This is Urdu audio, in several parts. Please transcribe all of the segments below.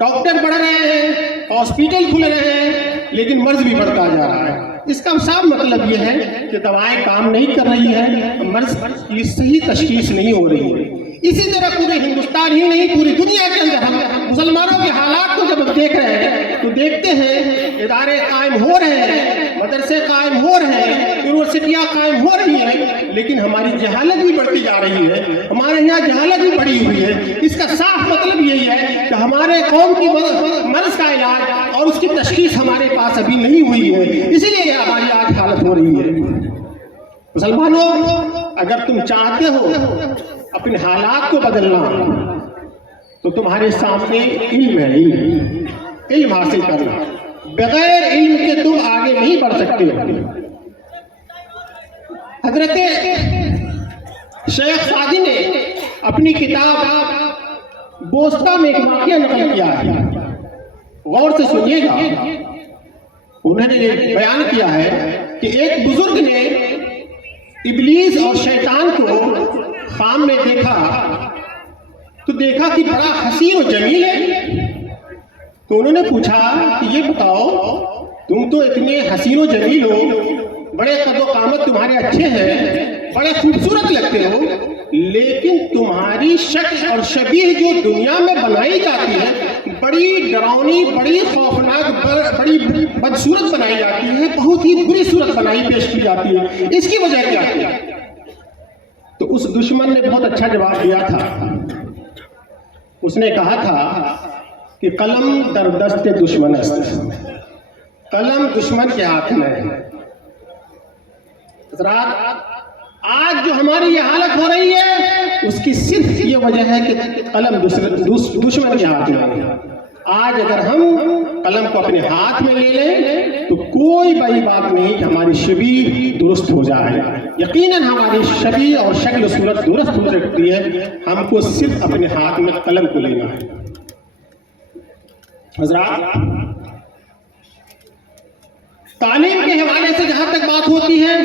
ڈاکٹر بڑھ رہے ہیں، ہاسپٹل کھل رہے ہیں، لیکن مرض بھی بڑھتا جا رہا ہے۔ اس کا صاف مطلب یہ ہے کہ دوائیں کام نہیں کر رہی ہیں، مرض کی صحیح تشخیص نہیں ہو رہی ہے۔ اسی طرح پورے ہندوستان ہی نہیں، پوری دنیا کے اندر ہم مسلمانوں کے حالات کو جب دیکھ رہے ہیں تو دیکھتے ہیں ادارے قائم ہو رہے ہیں، مدرسے قائم ہو رہے ہیں، یونیورسٹیاں قائم ہو رہی ہیں، لیکن ہماری جہالت بھی بڑھتی جا رہی ہے، ہمارے یہاں جہالت بھی بڑھی ہوئی ہے۔ اس کا صاف مطلب یہی ہے کہ ہمارے قوم کی مرض کا علاج اور اس کی تشخیص ہمارے پاس ابھی نہیں ہوئی ہے، اسی لیے ہماری آج حالت ہو رہی ہے۔ مسلمانوں، اگر تم چاہتے ہو اپنے حالات کو بدلنا تو تمہارے سامنے علم ہے، علم حاصل کرنا۔ بغیر علم کے تم آگے نہیں بڑھ سکتے۔ حضرت شیخ سعدی نے اپنی کتاب بوسطہ میں ایک واقعہ نقل کیا ہے، غور سے سنیے گا۔ انہوں نے یہ بیان کیا ہے کہ ایک بزرگ نے ابلیس اور شیطان کو خام میں دیکھا تو دیکھا کہ بڑا حسین و جمیل ہے، تو انہوں نے پوچھا کہ یہ بتاؤ، تم تو اتنے حسین و جمیل ہو، بڑے قد و قامت تمہارے اچھے ہیں، بڑے خوبصورت لگتے ہو، لیکن تمہاری شکل اور شبیہ جو دنیا میں بنائی جاتی ہے بڑی ڈراؤنی، بڑی خوفناک، بڑی بدصورت بنائی جاتی ہے، بہت ہی بری صورت بنائی پیش کی جاتی ہے، اس کی وجہ کیا ہے؟ تو اس دشمن نے بہت اچھا جواب دیا تھا۔ اس نے کہا تھا کہ قلم در دست دشمن است، قلم دشمن کے ہاتھ میں ہے۔ حضرات، آج جو ہماری یہ حالت ہو رہی ہے اس کی صرف یہ وجہ ہے کہ قلم دشمن کے ہاتھ میں ہے۔ آج اگر ہم قلم کو اپنے ہاتھ میں لے لیں تو کوئی بڑی بات نہیں کہ ہماری شبیہ درست ہو جائے۔ یقیناً ہماری شبیہ اور شکل و صورت درست ہو سکتی ہے، ہم کو صرف اپنے ہاتھ میں قلم کو لینا ہے۔ حضرات، تعلیم کے حوالے سے جہاں تک بات ہوتی ہے،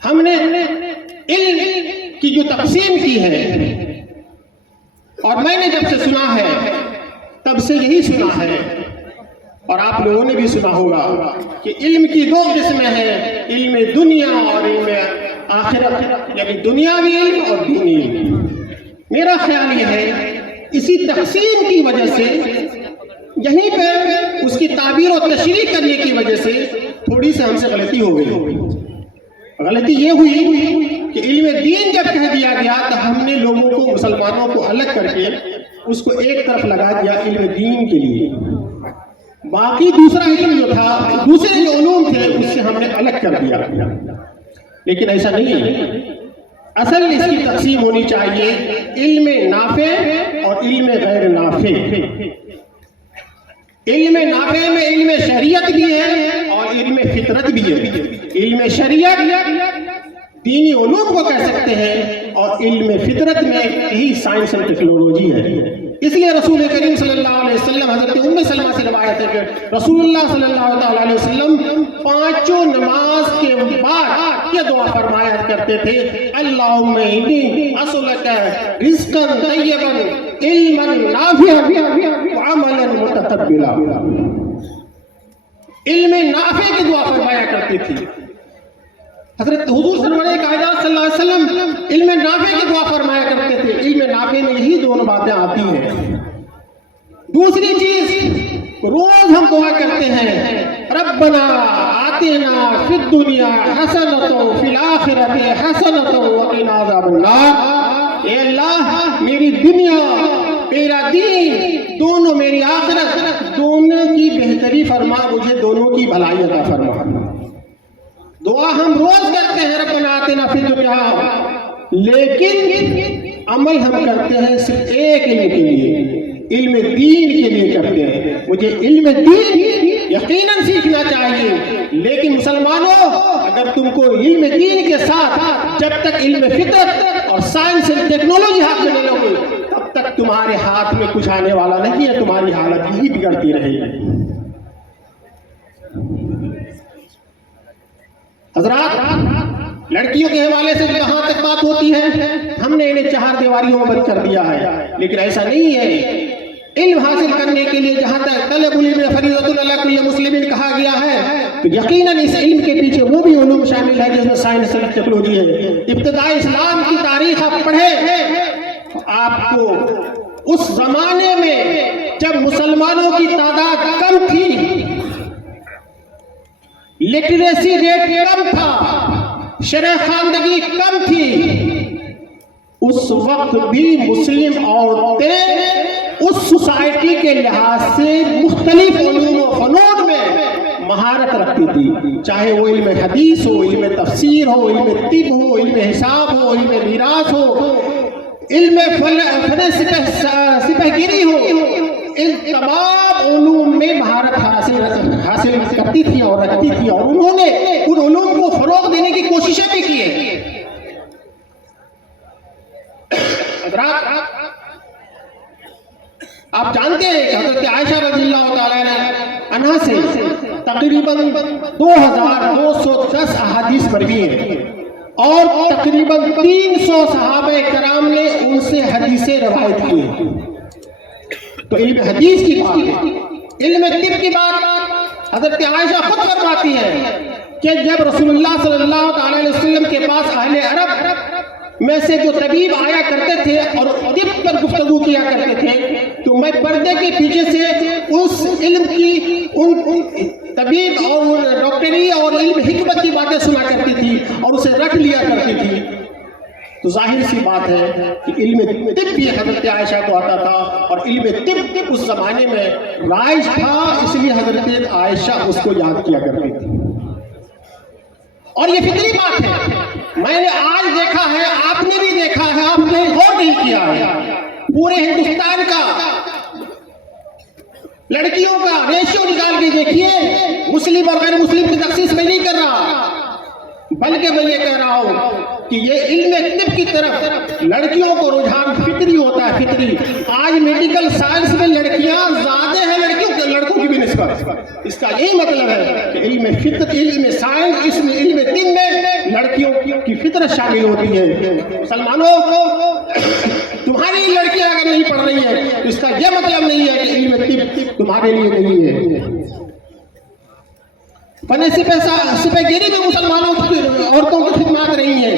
ہم نے علم کی جو تقسیم کی ہے، اور میں نے جب سے سنا ہے تب سے یہی سنا ہے، اور آپ لوگوں نے بھی سنا ہوگا کہ علم کی دو قسمیں ہیں، علم دنیا اور علم آخرت، یعنی دنیاوی علم اور دینی علم۔ میرا خیال یہ ہے اسی تقسیم کی وجہ سے، یہیں پہ اس کی تعبیر و تشریح کرنے کی وجہ سے تھوڑی سی ہم سے غلطی ہو گئی۔ غلطی یہ ہوئی کہ علم دین جب کہہ دیا گیا تو ہم نے لوگوں کو، مسلمانوں کو الگ کر کے اس کو ایک طرف لگا دیا علم دین کے لیے، باقی دوسرا علم جو تھا، دوسرے جو علوم تھے اس سے ہم نے الگ کر دیا۔ لیکن ایسا نہیں ہے، اصل اس کی تقسیم ہونی چاہیے علم نافع اور علم غیر نافع۔ علم نافع میں علم شریعت بھی ہے اور علم فطرت بھی ہے۔ علم شریعت دینی علوم کو کہہ سکتے ہیں، اور علم فطرت میں یہی سائنس اور ٹیکنالوجی ہے۔ اس لیے رسول کریم صلی اللہ علیہ وسلم، حضرت ام سلمہ سے روایت ہے کہ رسول اللہ صلی اللہ علیہ وسلم پانچوں نماز کے بعد یہ دعا فرمایا کرتے تھے، اللہم انی اسألک رزقا طیبا، علما نافعا، وعملا متقبلا۔ علم نافع کی دعا فرمایا کرتے تھے حضرت حضور صلی اللہ علیہ وسلم، علم نافع کی دعا فرمایا کرتے تھے۔ علم نافع میں یہی دونوں باتیں آتی ہیں۔ دوسری چیز، روز ہم دعا کرتے ہیں، ربنا آتنا فی الدنیا حسنۃ وفی الآخرۃ حسنۃ وقنا عذاب النار۔ اے اللہ، میری دنیا، میرا دین، دونوں، میری آخرت، دونوں کی بہتری فرما، مجھے دونوں کی بھلائی عطا فرما۔ دعا ہم روز کرتے ہیں ربنا آتنا فی الدنیا، لیکن عمل ہم کرتے ہیں صرف ایک علم کے لیے، علم دین کے لیے کرتے ہیں۔ مجھے علم دین یقیناً سیکھنا چاہیے، لیکن مسلمانوں، اگر تم کو علم دین کے ساتھ جب تک علم فطرت اور سائنس اور ٹیکنالوجی ہاتھ میں نہیں لوگے تب تک تمہارے ہاتھ میں کچھ آنے والا نہیں ہے، تمہاری حالت یہی بگڑتی رہے گی۔ حضرات، لڑکیوں کے حوالے سے کہاں تک بات ہوتی ہے، ہم نے انہیں 4 دیواریوں میں بند کر دیا ہے، لیکن ایسا نہیں ہے۔ علم حاصل کرنے کے لیے جہاں تک طلب العلم فریضۃ علی کل مسلم کہا گیا ہے، تو یقیناً اس علم کے پیچھے وہ بھی علوم شامل ہے جس میں سائنس اور ٹیکنالوجی ہے۔ ابتدائی اسلام کی تاریخ آپ پڑھیں، آپ کو اس زمانے میں جب مسلمانوں کی تعداد کم تھی، لٹریسی ریٹ کم تھا، شرح خواندگی کم تھی، اس وقت بھی مسلم عورتیں اس سوسائٹی کے لحاظ سے مختلف علوم و فنون میں مہارت رکھتی تھی، چاہے وہ علم حدیث ہو، علم تفسیر ہو، علم طب ہو، علم حساب ہو، علم میراث ہو، علم فن سپہ گیری ہو، ان تمام علوم میں مہارت حاصل کرتی تھی اور رکھتی تھی، اور انہوں نے ان علوم کو فروغ دینے کی کوششیں بھی کی ہیں۔ آپ جانتے ہیں کہ حضرت عائشہ رضی اللہ تعالیٰ عنہا سے تقریباً 2210 احادیث مروی ہیں، اور تقریباً 300 صحابہ کرام نے ان سے حدیثیں روایت کی ہیں۔ تو علم حدیث کی بات ہے، علم طب کی بات حضرت عائشہ خود فرماتی ہے کہ جب رسول اللہ صلی اللہ تعالیٰ علیہ وسلم کے پاس اہل عرب میں سے جو طبیب آیا کرتے تھے اور طب پر گفتگو کیا کرتے تھے، تو میں پردے کے پیچھے سے اس علم کی ان طبیب اور ڈاکٹری اور علم حکمت کی باتیں سنا کرتی تھی اور اسے رکھ لیا کرتی تھی۔ تو ظاہر سی بات ہے کہ علم طب بھی حضرت عائشہ کو آتا تھا، اور علم طب اس زمانے میں رائج تھا، اس لیے حضرت عائشہ اس کو یاد کیا کرتی تھی، اور یہ فطری بات ہے۔ میں نے آج دیکھا ہے، آپ نے بھی دیکھا ہے، آپ نے غور نہیں کیا ہے، پورے ہندوستان کا لڑکیوں کا ریشیو نکال کے دیکھیے، مسلم اور غیر مسلم کی تخصیص میں نہیں کر رہا، بلکہ میں یہ کہہ رہا ہوں کہ یہ علم طب کی طرف لڑکیوں کو رجحان فطری ہوتا ہے، فطری۔ آج میڈیکل سائنس میں لڑکیاں زیادہ ہیں لڑکوں کی بھی نسبت، اس کا یہی مطلب ہے کہ علم فطرت، علم سائنس، اس میں علم طب میں لڑکیوں کی فطرت شامل ہوتی ہے۔ مسلمانوں کو تمہاری لڑکیاں اگر نہیں پڑھ رہی ہیں تو اس کا یہ مطلب نہیں ہے کہ علم طب تمہارے لیے نہیں ہے۔ فن سپہ گیری میں مسلمانوں عورتوں کی خدمات رہی ہیں۔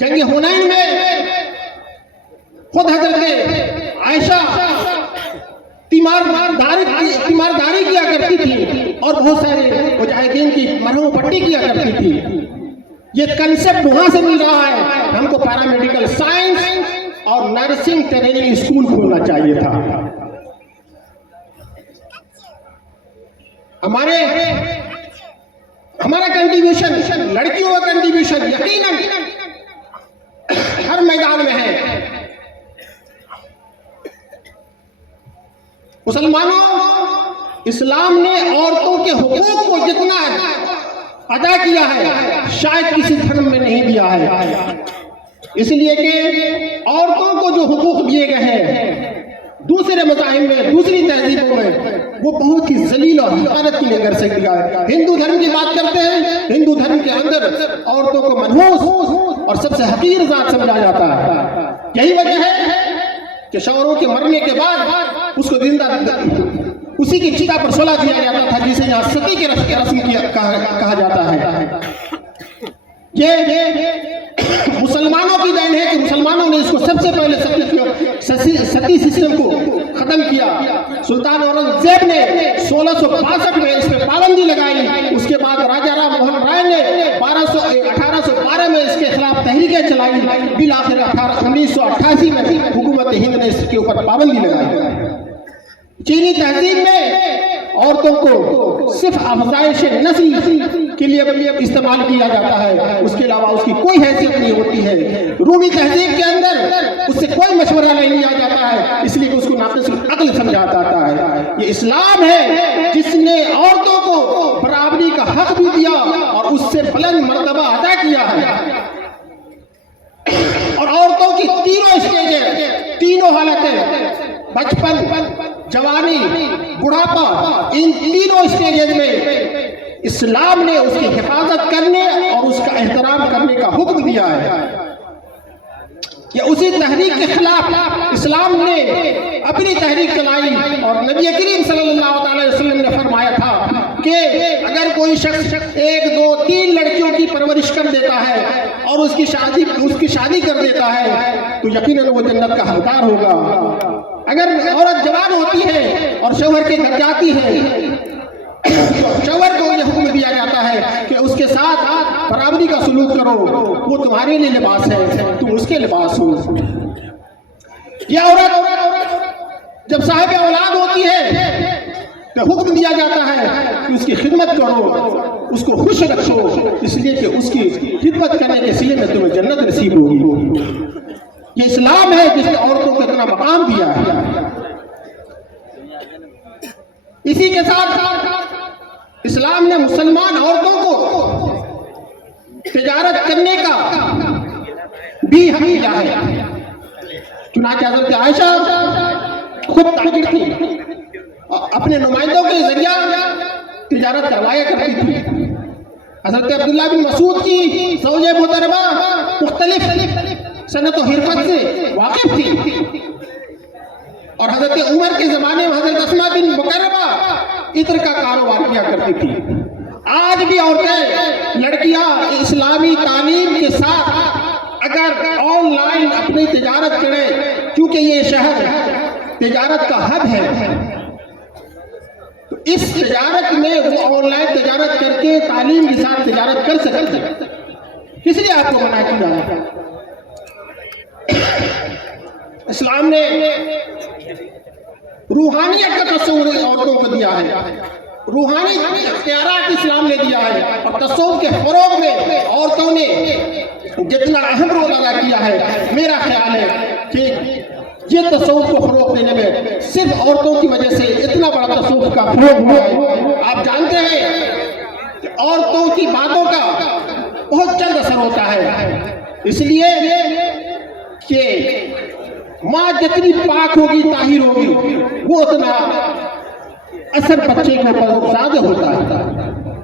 جنگ حنین میں خود حضرت عائشہ تیمارداری کیا کرتی تھی، اور بہت سارے مجاہدین کی مرہم پٹی کیا کرتی تھی۔ یہ کنسپٹ وہاں سے مل رہا ہے، ہم کو پیرامیڈیکل سائنس اور نرسنگ ٹریننگ اسکول کھولنا چاہیے تھا۔ ہمارا کنٹریبیوشن، لڑکیوں کا کنٹریبیوشن یقیناً ہر میدان میں ہے۔ مسلمانوں، اسلام نے عورتوں کے حقوق کو جتنا ادا کیا ہے شاید کسی دھرم میں نہیں دیا ہے، اس لیے کہ عورتوں کو جو حقوق دیے گئے ہیں دوسرے مذاہب میں، دوسری تہذیبوں میں، وہ بہت ہی ذلیل اور حقارت کی نظر سے دیا ہے۔ ہندو دھرم کی بات کرتے ہیں، ہندو دھرم کے اندر عورتوں کو منحوس اور سب سے حقیر ذات سمجھا جاتا ہے۔ یہی وجہ ہے کہ شوہروں کے مرنے کے بعد اس کو زندہ اسی کی چتا پر سلا دیا جاتا تھا، جسے یہاں ستی کے رسم کہا جاتا ہے۔ یہ مسلمانوں کی دین ہے کہ مسلمانوں نے اس کو سب سے پہلے ستی سسٹم کو ختم کیا۔ سلطان اورنگزیب نے 1662 میں اس پہ پابندی لگائی، اس کے بعد راجہ رام موہن رائے نے 1812 میں اس کے خلاف تحریکیں چلائی، بالآخر 1988 میں حکومت ہند نے اس کے اوپر پابندی لگائی۔ چینی تہذیب میں عورتوں کو صرف افزائش نسل کے لیے استعمال کیا جاتا ہے، اس کے علاوہ اس کی کوئی حیثیت نہیں ہوتی ہے۔ رومی تہذیب کے اندر اس سے کوئی مشورہ نہیں لیا جاتا ہے، اس لیے کہ اس کو ناقص العقل سمجھا جاتا ہے۔ یہ اسلام ہے جس نے عورتوں کو برابری کا حق بھی دیا اور اس سے بلند مرتبہ ادا کیا ہے، اور عورتوں کی تینوں اسٹیجیں، تینوں حالتیں، بچپن، جوانی، بڑھاپا، ان تینوں اسٹیجز میں اسلام نے اس کی حفاظت کرنے اور اس کا احترام کرنے کا حکم دیا ہے کہ اسی تحریک کے خلاف اسلام نے اپنی تحریک چلائی، اور نبی کریم صلی اللہ علیہ وسلم نے فرمایا تھا کہ اگر کوئی شخص 1 2 3 لڑکیوں کی پرورش کر دیتا ہے اور اس کی شادی کر دیتا ہے تو یقیناً وہ جنت کا حقدار ہوگا۔ اگر عورت جوان ہوتی ہے اور شوہر کے گھر جاتی ہے، شوہر کو یہ حکم دیا جاتا ہے کہ اس کے ساتھ برابری کا سلوک کرو، وہ تمہارے لیے لباس ہے، تم اس کے لباس ہو۔ یہ عورت جب صاحب اولاد ہوتی ہے تو حکم دیا جاتا ہے کہ اس کی خدمت کرو، اس کو خوش رکھو، اس لیے کہ اس کی خدمت کرنے کے صلے میں تمہیں جنت نصیب ہوگی۔ یہ اسلام ہے جس نے عورتوں کو اتنا مقام دیا ہے۔ اسی کے ساتھ اسلام نے مسلمان عورتوں کو تجارت کرنے کا بھی حق دیا ہے۔ چنانچہ حضرت عائشہ خود تاجر تھی، اپنے نمائندوں کے ذریعہ تجارت کروایا کرتی تھی۔ حضرت عبداللہ بن مسعود کی زوجہ محترمہ مختلف صنعت و حرفت سے واقف تھی، اور حضرت عمر کے زمانے میں حضرت اسماء بن مکرمہ عطر کا کاروبار کیا کرتی تھی۔ آج بھی عورتیں، لڑکیاں اسلامی تعلیم کے ساتھ اگر آن لائن اپنی تجارت کریں، کیونکہ یہ شہر تجارت کا ہب ہے، تو اس تجارت میں وہ آن لائن تجارت کر کے تعلیم کے ساتھ تجارت کر سکتے ہیں۔ کس لیے آپ کو منع کیا ہے؟ اسلام نے روحانیت کا تصور عورتوں کو دیا ہے، روحانی اختیارات اسلام نے دیا ہے، اور تصوف کے فروغ میں عورتوں نے جتنا اہم رول ادا کیا ہے، میرا خیال ہے کہ یہ تصوف کو فروغ دینے میں صرف عورتوں کی وجہ سے اتنا بڑا تصوف کا فروغ ہوا ہے۔ آپ جانتے ہیں کہ عورتوں کی باتوں کا بہت چند اثر ہوتا ہے، اس لیے کہ ماں جتنی پاک ہوگی، طاہر ہوگی، وہ اتنا اثر بچے کے اوپر زیادہ ہوتا ہے۔